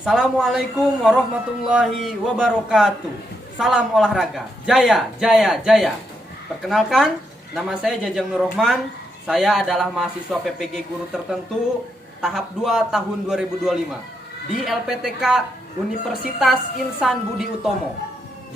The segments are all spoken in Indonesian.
Assalamualaikum warahmatullahi wabarakatuh. Salam olahraga. Jaya, jaya, jaya. Perkenalkan, nama saya Jajang Nur Rahman. Saya adalah mahasiswa PPG Guru Tertentu tahap 2 tahun 2025 di LPTK Universitas Insan Budi Utomo.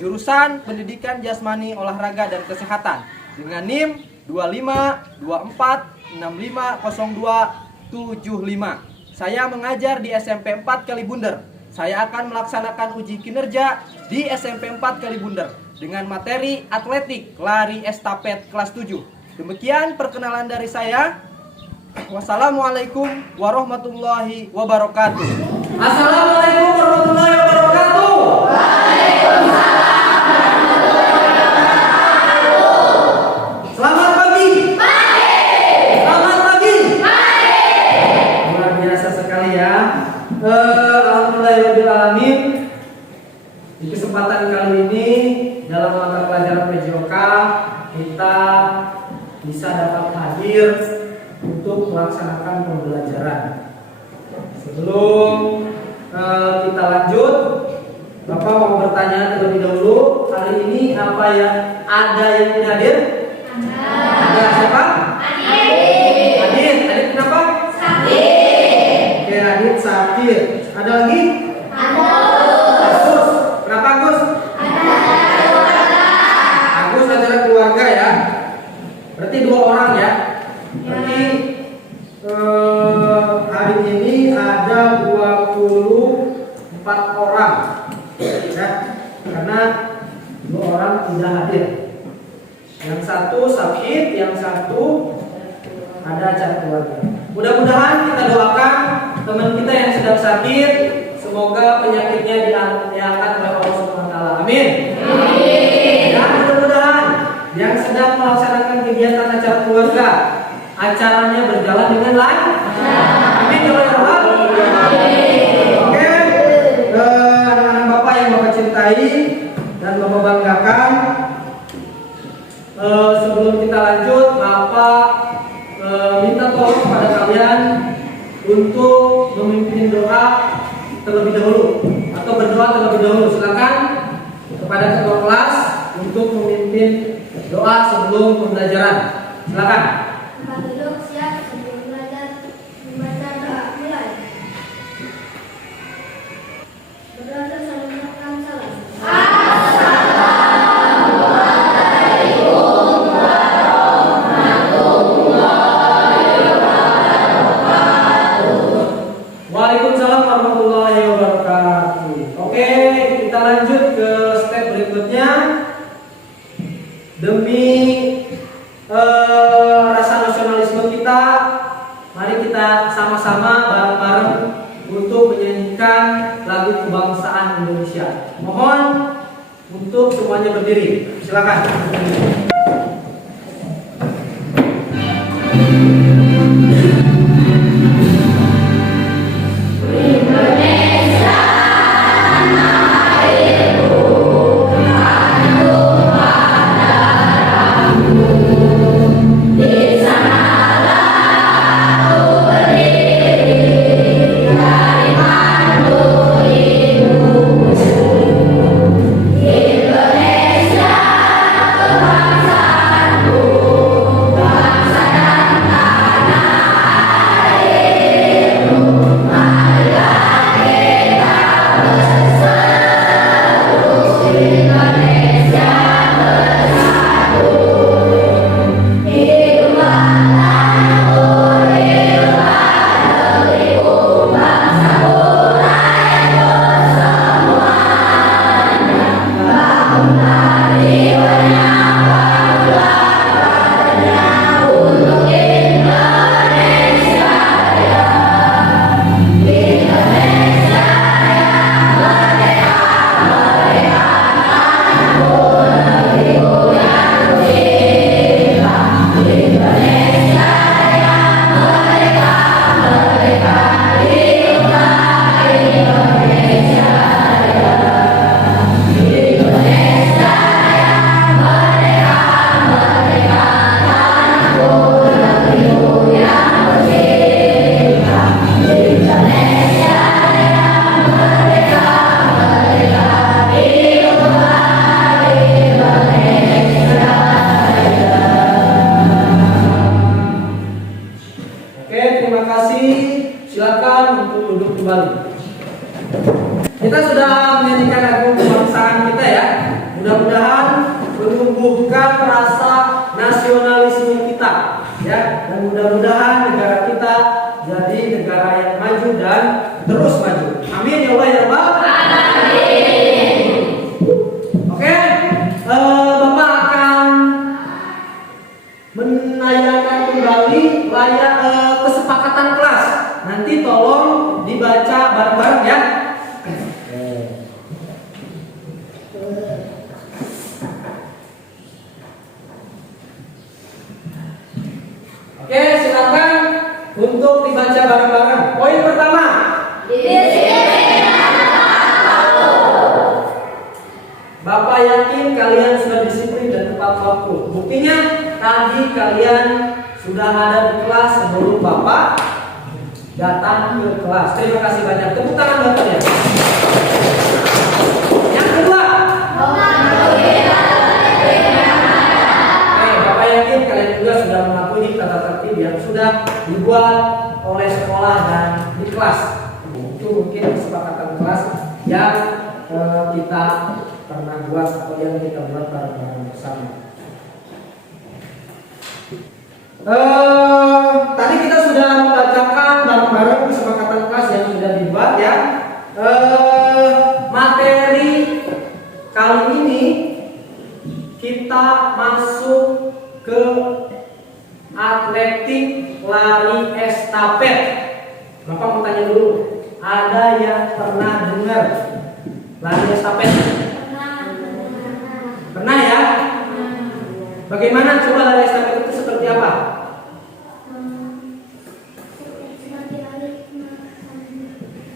Jurusan Pendidikan Jasmani, Olahraga dan Kesehatan dengan NIM 2524650275. Saya mengajar di SMP 4 Kalibunder. Saya akan melaksanakan uji kinerja di SMP 4 Kalibunder dengan materi atletik lari estafet kelas 7. Demikian perkenalan dari saya. Wassalamualaikum warahmatullahi wabarakatuh. Assalamualaikum warahmatullahi wabarakatuh. Selamat pagi. Selamat pagi. Luar biasa sekali ya. Alhamdulillahirobbilalamin. Di kesempatan kali ini dalam mata pelajaran PJOK kita bisa dapat hadir untuk melaksanakan pembelajaran. Sebelum kita lanjut, Bapak mau bertanya terlebih dahulu. Hari ini apa yang ada yang tidak hadir? Ada siapa? Adit. Adit kenapa? Sakit. Oke, Adit sakit. Ada lagi? Agus. Kenapa Agus? Agus adalah keluarga ya. Berarti 2 orang ya. Berarti hari ini ada 24 orang ya. Karena 2 orang tidak hadir. Yang satu sakit, yang satu ada acara keluarga. Mudah-mudahan kita doakan teman kita yang sedang sakit, semoga penyakitnya diangkat oleh Allah Subhanahu wa taala. Amin. Dan mudah-mudahan yang sedang melaksanakan kegiatan acara keluarga, acaranya berjalan dengan lancar. Amin ya Allah. Oke, anak-anak Bapak yang Bapak cintai dan Bapak banggakan, sebelum kita lanjut, Bapak minta tolong kepada kalian untuk memimpin doa terlebih dahulu atau berdoa terlebih dahulu. Silakan kepada ketua kelas untuk memimpin doa sebelum pembelajaran. Silakan. Tempat duduk siap sebelum belajar membaca doa mulai. Berdoa sambil mengucapkan salam. Waalaikumsalam warahmatullahi wabarakatuh. Oke, kita lanjut ke step berikutnya. Demi rasa nasionalisme kita, mari kita sama-sama bareng-bareng untuk menyanyikan lagu kebangsaan Indonesia. Mohon untuk semuanya berdiri. Silakan. Indonesia Kita sudah menyanyikan lagu kebangsaan kita ya. Mudah-mudahan menumbuhkan rasa nasionalisme kita ya, dan mudah-mudahan negara kita jadi negara yang maju dan terus maju. Amin ya Allah ya Rabbal alamin. Oke, Bapak akan menayangkan kembali kesepakatan kelas. Nanti tolong dibaca bareng-bareng ya. Oke, silakan untuk dibaca bareng-bareng. Poin pertama. Bapak yakin kalian sudah disiplin dan tepat waktu. Buktinya tadi kalian sudah ada di kelas sebelum Bapak datang ke kelas. Terima kasih banyak. Tepuk tangan Bapaknya. Yang kedua. Bapak yakin kalian juga sudah mematuhi tata tertib yang sudah dibuat oleh sekolah dan di kelas. Itu mungkin kesepakatan kelas yang kita pernah buat atau yang kita buat bareng-bareng bersama. Tadi kita sudah membacakan bareng-bareng kesepakatan kelas yang sudah dibuat ya. Materi kali ini kita masuk ke atletik lari estafet. Bapak mau tanya dulu, ada yang pernah dengar lari estafet? Pernah ya? Bagaimana coba lari estafet itu seperti apa?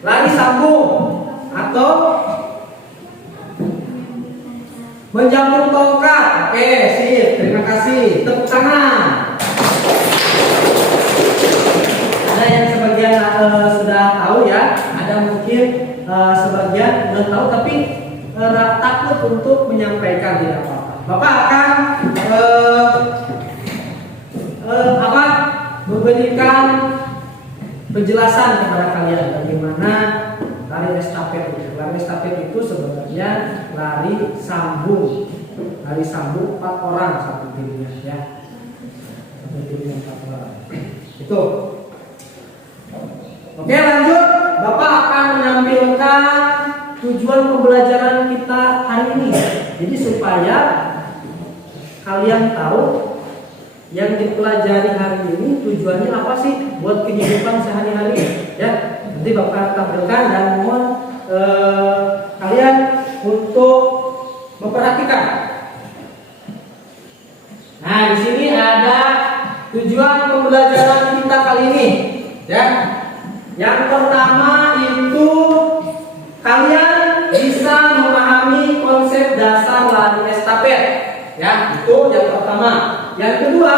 Lari sambung atau menjambung tongkat. Oke, sip. Terima kasih. Tepuk tangan. Ada yang sebagian sudah tahu ya. Ada mungkin sebagian sudah tahu tapi takut untuk menyampaikan, tidak apa-apa. Bapak akan memberikan penjelasan kepada kalian bagaimana lari estafet itu. Lari estafet itu sebenarnya lari sambung 4 orang satu timnya ya. Satu timnya 4 orang. Itu. Oke, lanjut. Bapak akan menampilkan tujuan pembelajaran kita hari ini. Jadi supaya kalian tahu yang dipelajari hari ini tujuannya apa sih buat kehidupan sehari-hari ya. Nanti Bapak tampilkan dan mohon kalian untuk memperhatikan. Nah, di sini ada tujuan pembelajaran kita kali ini ya. Yang pertama itu kalian bisa memahami konsep dasar lari estafet ya, itu yang pertama. Yang kedua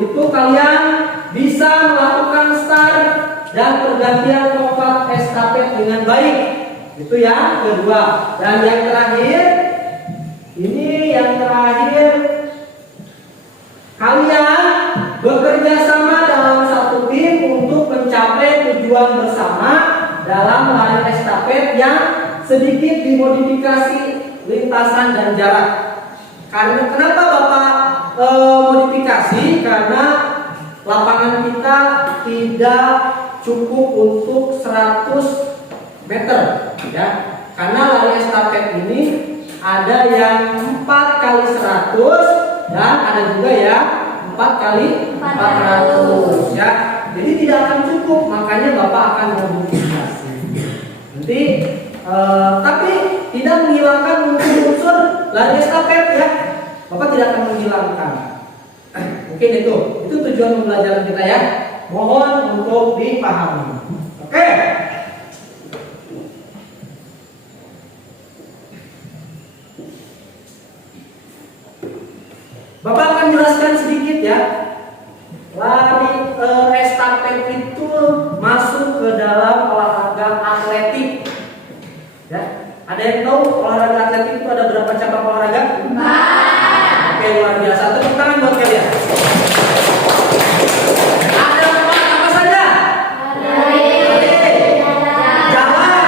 itu kalian bisa melakukan start dan pergantian tongkat estafet dengan baik, itu yang kedua. Dan yang terakhir kalian bekerja sama dalam satu tim untuk mencapai tujuan bersama dalam lari estafet yang sedikit dimodifikasi lintasan dan jarak. Karena kenapa Bapak modifikasi? Karena lapangan kita tidak cukup untuk 100 meter ya. Karena lari estafet ini ada yang 4 kali 100 dan ada juga ya 4 kali 400 ya. Jadi tidak akan cukup, makanya Bapak akan modifikasi. Nanti tapi tidak menghilangkan unsur lari estafet ya. Bapak tidak akan menghilangkan. Mungkin itu tujuan pembelajaran kita ya. Mohon untuk dipahami. Oke. Bapak akan jelaskan sedikit ya. Lari estafet itu masuk ke dalam olahraga atletik. Ya. Ada yang tahu olahraga atletik itu ada berapa cabang olahraga? 4. Oke, luar biasa. Tepuk tangan buat kalian. Ada 4 apa saja? Lari, jalan,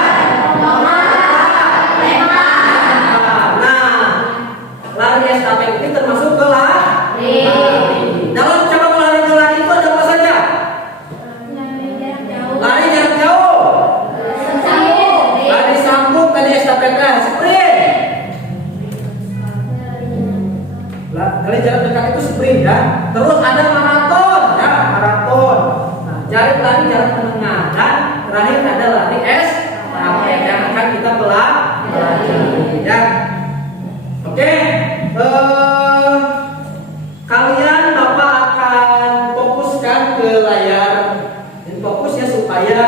sprint ya. Terus ada maraton ya, maraton. Nah, lari jarak menengah dan terakhir ada lari estafet yang akan kita pelajari ya. Oke, kalian Bapak akan fokuskan ke layar dan fokus ya supaya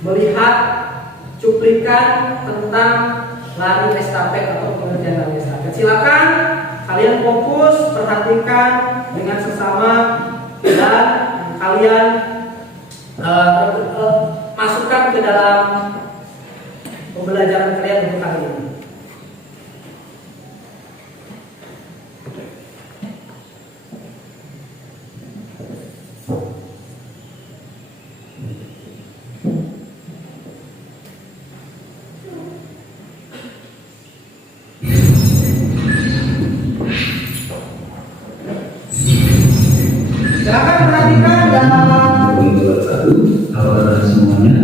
melihat cuplikan tentang lari estafet atau pengerjaan lari estafet. Silakan kalian fokus, perhatikan dengan sesama dan kalian masukkan ke dalam pembelajaran kalian untuk kali ini. Silakan perhatikan dan Halo semuanya,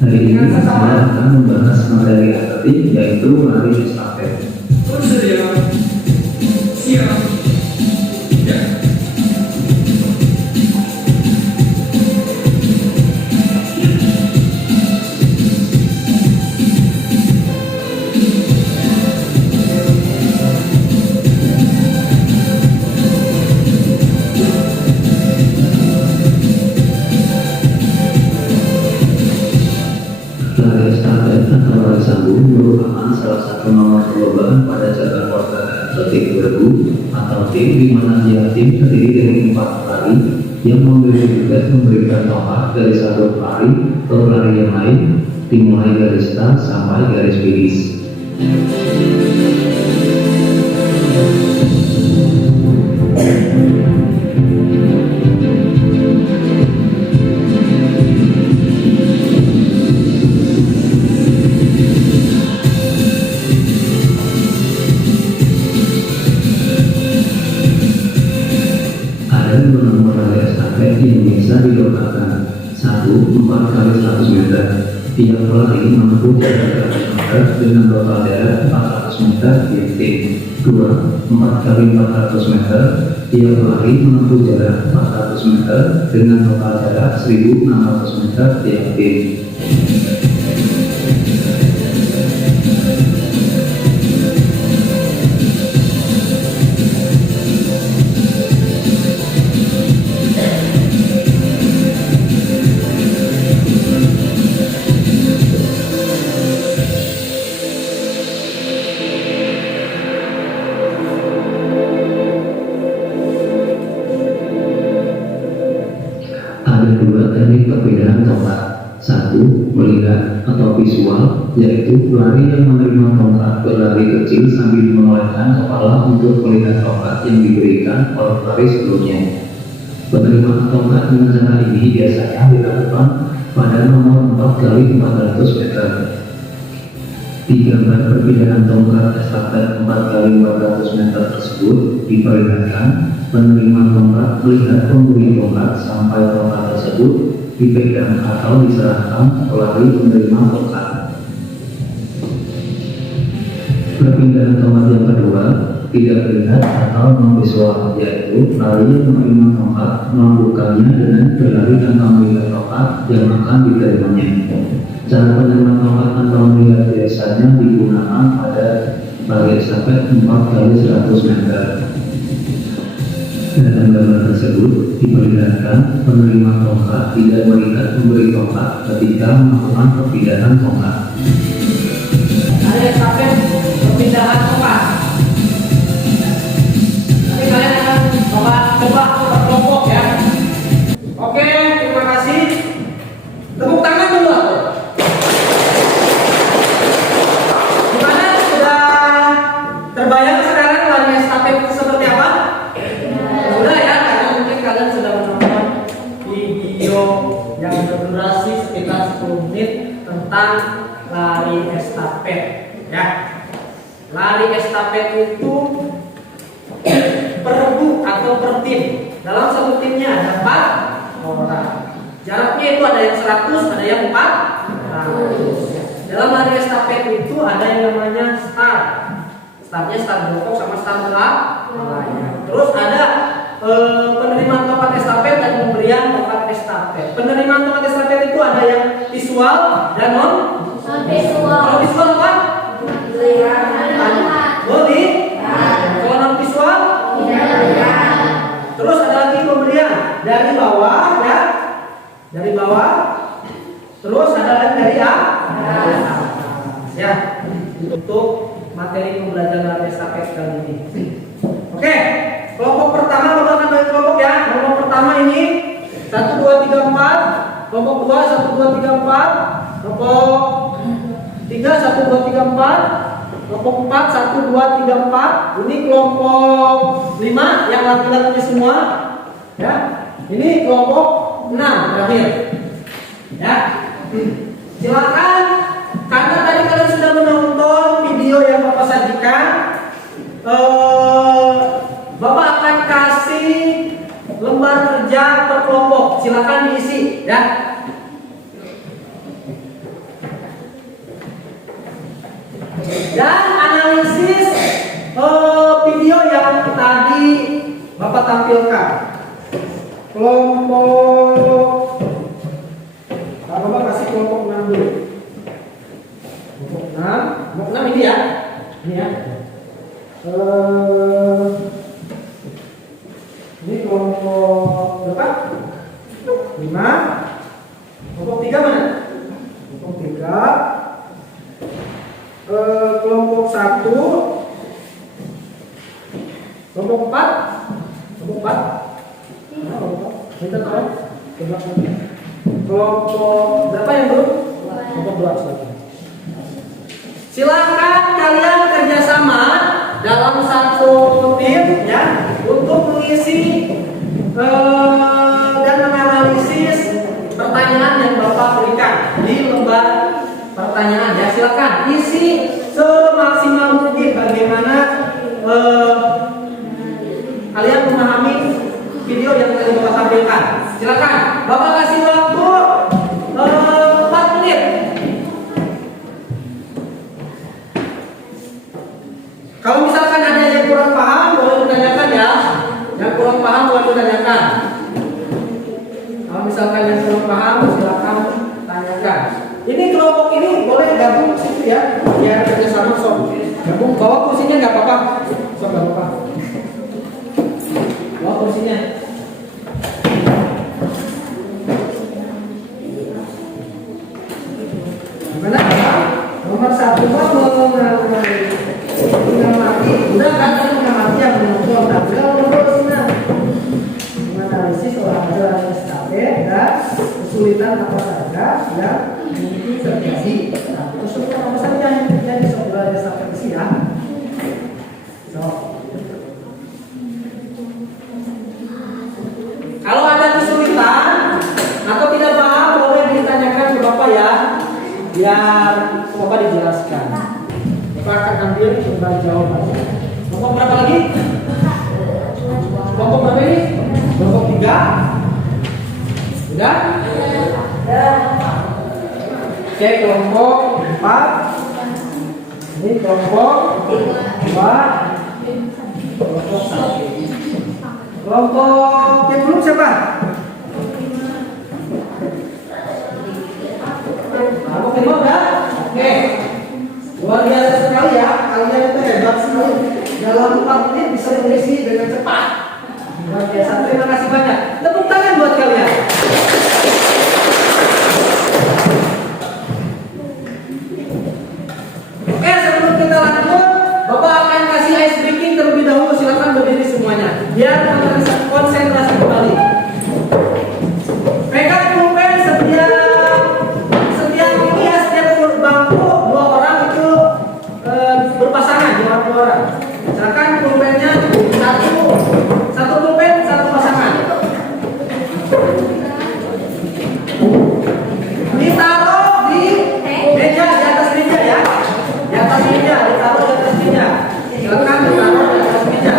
hari ini saya akan membahas materi atletik yaitu lari estafet. Bersedia, siap, ya. Lari estafet atau lari sambung merupakan salah satu nomor perlombaan pada cabang olahraga atletik bergu atau tim di mana tiap tim terdiri dari 4 pelari yang memberikan tongkat dari satu pelari ke pelari yang lain dimulai garis start sampai garis finish. Ada dua nomor lari estafet yang bisa dilombakan. 1. 4 kali 100 meter. Tiap pelari menempuh jarak 100 meter dengan total jarak 400 meter tiap tim. 2. 4 kali 400 meter. Tiap pelari menempuh jarak 400 meter dengan total jarak 1600 meter tiap tim. Ada dua teknik perpindahan tongkat. 1. Melihat atau visual, yaitu pelari yang menerima tongkat berlari kecil sambil menolehkan kepala untuk melihat tongkat yang diberikan oleh pelari sebelumnya. Penerimaan tongkat dengan cara ini biasanya dilakukan pada nomor 4 kali 400 meter. Di gambar perpindahan tongkat estafet 4 kali 400 meter tersebut diperlihatkan penerima tongkat melihat pemberi tongkat sampai tongkat tersebut dipegang atau diserahkan pelari penerima tongkat. Perpindahan tongkat yang kedua tidak terlihat atau non visual, yaitu pelari yang menerima tongkat melakukannya dengan berlari tanpa melihat tongkat yang akan diterimanya. Cara penerimaan tongkat tanpa melihat biasanya digunakan pada lari estafet 4 kali 100 meter. Dalam gambar tersebut diperlihatkan penerima tongkat tidak melihat pemberi tongkat ketika melakukan perpindahan tongkat. Lari estafet perpindahan tongkat. Nanti kalian akan coba berkelompok ya. Oke, terima kasih. Tepuk tangan dulu. Gimana, sudah terbayang sekarang lari estafet itu seperti apa? Sudah ya, karena mungkin kalian sudah menonton video yang berdurasi sekitar 10 menit tentang lari estafet ya. Lari estafet itu per grup atau per tim. Dalam satu timnya ada 4 orang. Jaraknya itu ada yang 100, ada yang 400. Dalam lari estafet itu ada yang namanya start. Startnya start jongkok sama start melayang. Terus Terus ada penerimaan tongkat estafet dan pemberian tongkat estafet. Penerimaan tongkat estafet itu ada yang visual dan non visual. Kalau visual apa? Boleh. Kalau non visual? Terus ada lagi pemberian dari bawah ya, dari bawah. Terus ada lagi dari atas. Ya, untuk materi pembelajaran estafet kali ini. Oke, kelompok pertama Bapak akan bagi kelompok ya. Kelompok pertama ini 1 2 3 4. Kelompok 2 1 2 3 4. Kelompok 3 1 2 3 4. Kelompok 4 1 2 3 4. Ini kelompok 5 yang laki-laki semua. Ya. Ini kelompok 6 terakhir. Ya. Silakan, karena tadi kalian sudah menonton video yang Bapak sajikan. Bapak akan kasih lembar kerja per kelompok. Silakan diisi ya. Dan analisis video yang tadi Bapak tampilkan. Kelompok Bapak kasih kelompok 6 dulu. Kelompok 6, kelompok 6 ini ya. Ini ya. Ini kelompok berapa? 5. Kelompok 3 mana? Kelompok 3. Kelompok 1. Kelompok 4. Kelompok 4. Kita tahu. Kelompok berapa yang belum? Kelompok 2. Silakan kalian kerjasama dalam satu tim ya untuk mengisi dan menganalisis pertanyaan yang Bapak berikan di lembar pertanyaan ya. Silakan isi semaksimal mungkin bagaimana kalian memahami video yang tadi Bapak tampilkan. Silakan, Bapak kasih waktu 4 menit. Kalau misalkan ada yang kurang paham, boleh ditanyakan ya. Yang kurang paham boleh ditanyakan. Kalau misalkan yang kurang paham, silakan tanyakan. Ini kelompok ini boleh gabung ke situ ya, biar kerjasama sob. Gabung, bawa kursinya nggak apa-apa, sob nggak apa-apa. Bawa kursinya. Gimana? Nomor 1 mengamati, udah kan mengamati yang menonton, tapi menganalisis olahraga estafet dan kesulitan apa saja yang mungkin terjadi. Nah, kesulitan apa saja yang terjadi soal olahraga estafet sih ya. Kalau ada kesulitan atau tidak paham, boleh ditanyakan ke Bapak ya, biar Bapak dijelaskan. Bapak akan ambil sumber jawabannya. Kelompok berapa lagi? Kelompok berapa ini? Kelompok 3. Sudah? Oke, kelompok 4. Ini kelompok 2. Kelompok 1. Kelompok yang belum siapa? Kelompok 5 udah? Oke. Luar biasa sekali ya, kalian itu hebat sekali. Dalam 4 menit bisa mengisi dengan cepat. Luar biasa, terima kasih banyak. Tepuk tangan buat kalian. Oke, sebelum kita lanjut, Bapak akan kasih ice breaking terlebih dahulu. Silakan berdiri semuanya, biar teman-teman bisa konsentrasi kembali. Pegang pulpen setiap ini ya, setiap bangku 2 orang itu berpasangan, 2 orang. Silakan pulpennya satu pulpen 1 pasangan. Ditaruh di meja, di atas meja ya. Di atas meja, ditaruh di atas meja. Silakan ditaruh di atas meja.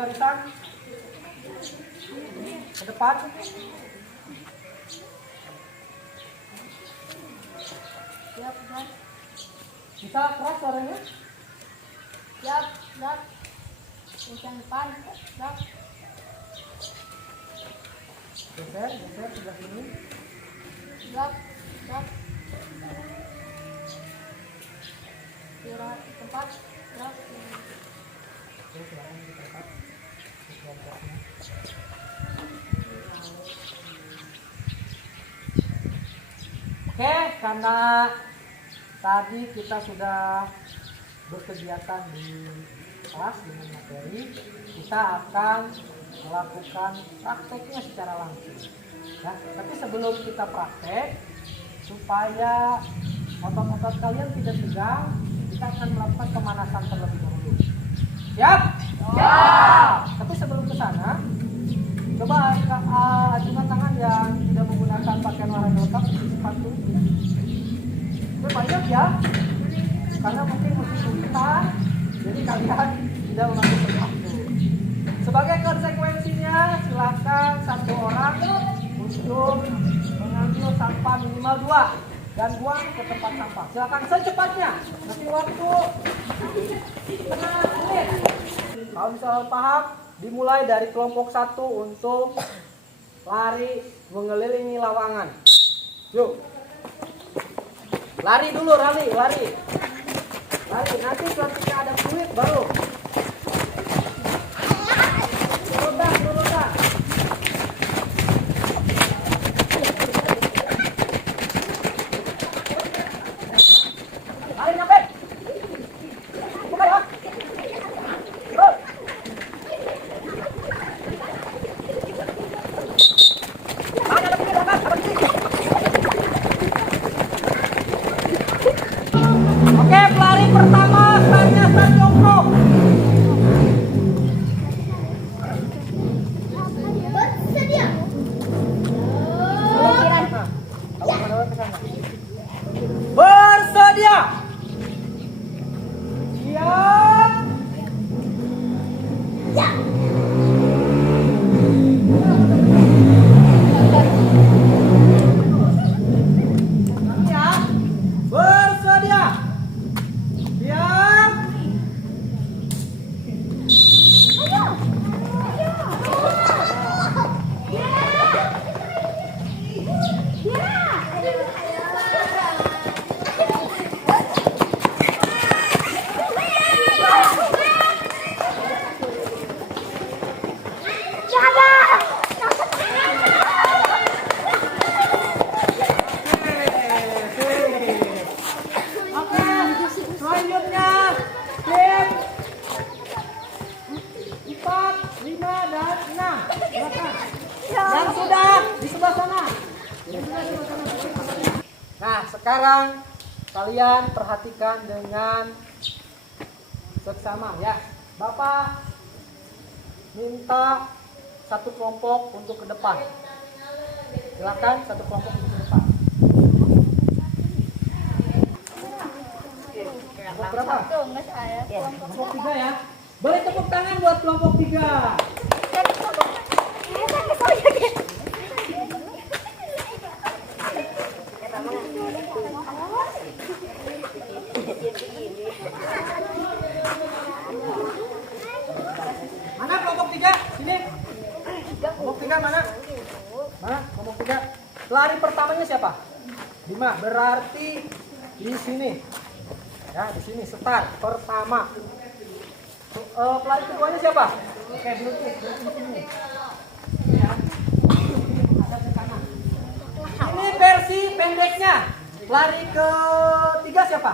barisan. Ke depan. Siap, Zat. Bisa keras suaranya? Siap, Zat. Yang depan, Zat. Geser sebelah sini. Zat, Zat. Kira tempat, Zat. Oke, silakan di tempat. Kelompoknya. Oke, karena tadi kita sudah berkegiatan di kelas dengan materi, kita akan melakukan prakteknya secara langsung. Ya, tapi sebelum kita praktek, supaya otot-otot kalian tidak tegang, kita akan melakukan pemanasan terlebih dahulu. Siap? Siap. Tapi sebelum ke sana, coba ajukan tangan yang tidak menggunakan pakaian olahraga lengkap seperti sepatu. Itu banyak ya, karena mungkin musim hujan, jadi kalian tidak memakai sepatu. Sebagai konsekuensinya, silakan satu orang untuk mengambil sampah minimal 2 dan buang ke tempat sampah. Silakan secepatnya. Nanti waktu 5 menit. Kalau misalnya paham, dimulai dari kelompok 1 untuk lari mengelilingi lawangan. Yuk. Lari dulu, lari. Nanti ketika ada fluid baru. Turunkan. Lari nyampe. Buka ya. Bro. Oke, pelari pertama startnya start jongkok. Bersedia. Bersedia. Siap. Ya. Siap. Bersedia. Siap. Oke, selanjutnya tim 4, 5, dan 6. Silakan. Yang sudah di sebelah sana. Nah, sekarang kalian perhatikan dengan seksama ya. Bapak minta satu kelompok untuk ke depan. Silakan satu kelompok untuk ke depan. Kelompok berapa? Enggak saya. Kelompok 3 ya. Boleh tepuk tangan buat kelompok 3. Mana kelompok 3? Sini. Kelompok 3 mana? Mana? Kelompok 3. Pelari pertamanya siapa? 5. Berarti di sini. Ya, di sini start pertama. Pelari keduanya siapa? Oke, berhenti di sini. Ya. Ada ke kanan. Ini versi pendeknya. Pelari ketiga siapa?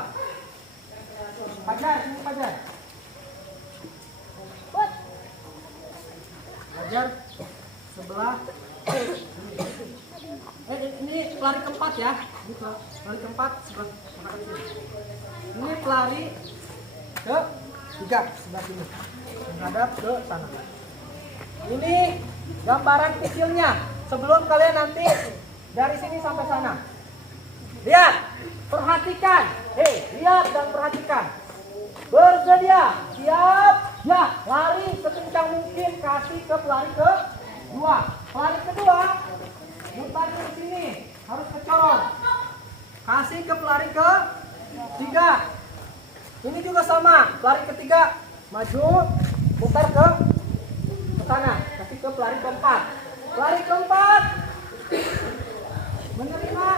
Fajar, sini Fajar. Fajar sebelah. Ini pelari keempat ya. Ini pelari keempat sebelah mana sini. Ini pelari ke 3 sebelah sini, menghadap ke sana. Ini gambaran kecilnya sebelum kalian nanti dari sini sampai sana. Lihat, perhatikan. Lihat dan perhatikan. Bersedia, siap, Ya, lari sekencang mungkin, kasih ke pelari kedua. Pelari kedua, mutar ke sini, harus kecorong. Kasih ke pelari ketiga. Ini juga sama, pelari ketiga maju, mutar ke sana, kasih ke pelari keempat. Pelari keempat menerima,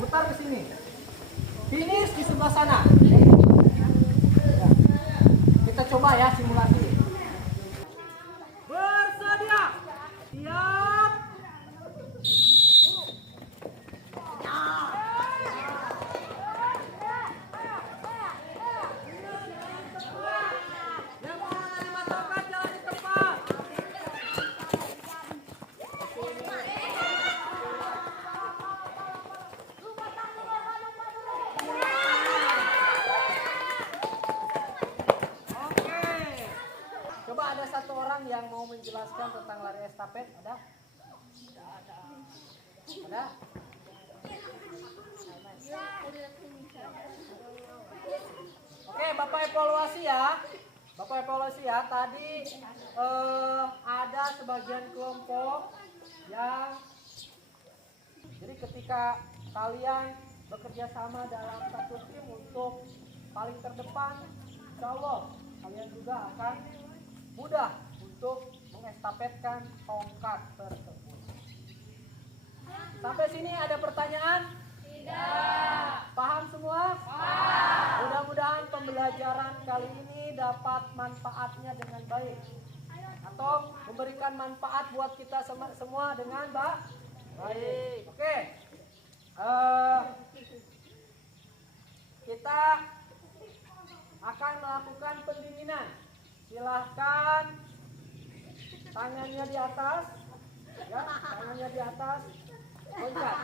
mutar ke sini. Finish di sebelah sana. Ya. Kita coba ya simulasi. Bersedia. Siap. Yang mau menerima tongkat jalan di tempat. Oke. Coba ada satu orang yang mau menjelaskan tentang lari estafet, ada? Ada? Oke, Bapak evaluasi ya. Bapak evaluasi ya. Tadi ada sebagian kelompok yang jadi ketika kalian bekerja sama dalam satu tim untuk paling terdepan, insya Allah kalian juga akan mudah untuk mengestafetkan tongkat tersebut. Sampai sini ada pertanyaan? Tidak. Paham semua? Paham. Mudah-mudahan pembelajaran kali ini dapat manfaatnya dengan baik atau memberikan manfaat buat kita semua dengan baik. Oke. Kita akan melakukan pendinginan. Silahkan tangannya di atas, ya, tangannya di atas, loncat,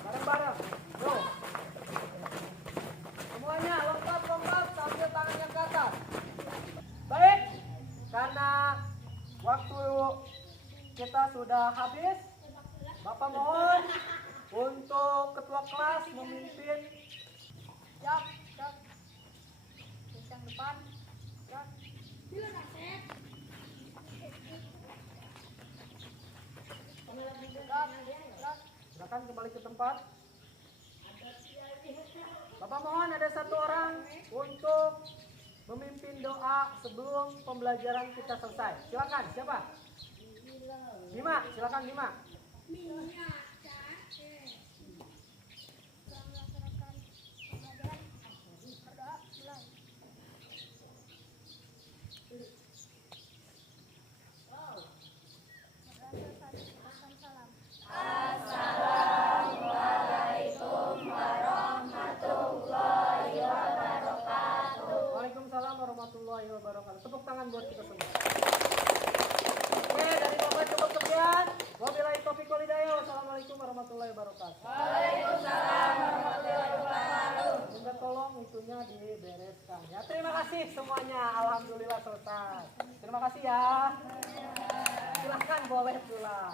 bareng-bareng, go. Semuanya lompat sambil tangannya ke atas. Baik, karena waktu kita sudah habis, Bapak mohon untuk ketua kelas memimpin. Siap, siap. Kencang depan. Siap. Silakan kembali ke tempat. Bapak mohon ada satu orang untuk memimpin doa sebelum pembelajaran kita selesai. Silakan, siapa? Bima, silakan Bima. Waalaikumsalam warahmatullahi wabarakatuh. Tepuk tangan buat kita semua. Oke, dari Bapak cukup sekian. Wabillahi taufiq wal hidayah. Wassalamualaikum warahmatullahi wabarakatuh. Waalaikumsalam warahmatullahi wabarakatuh. Minta tolong itunya dibereskan ya. Terima kasih semuanya. Alhamdulillah selesai. Terima kasih ya. Silahkan boleh pulang.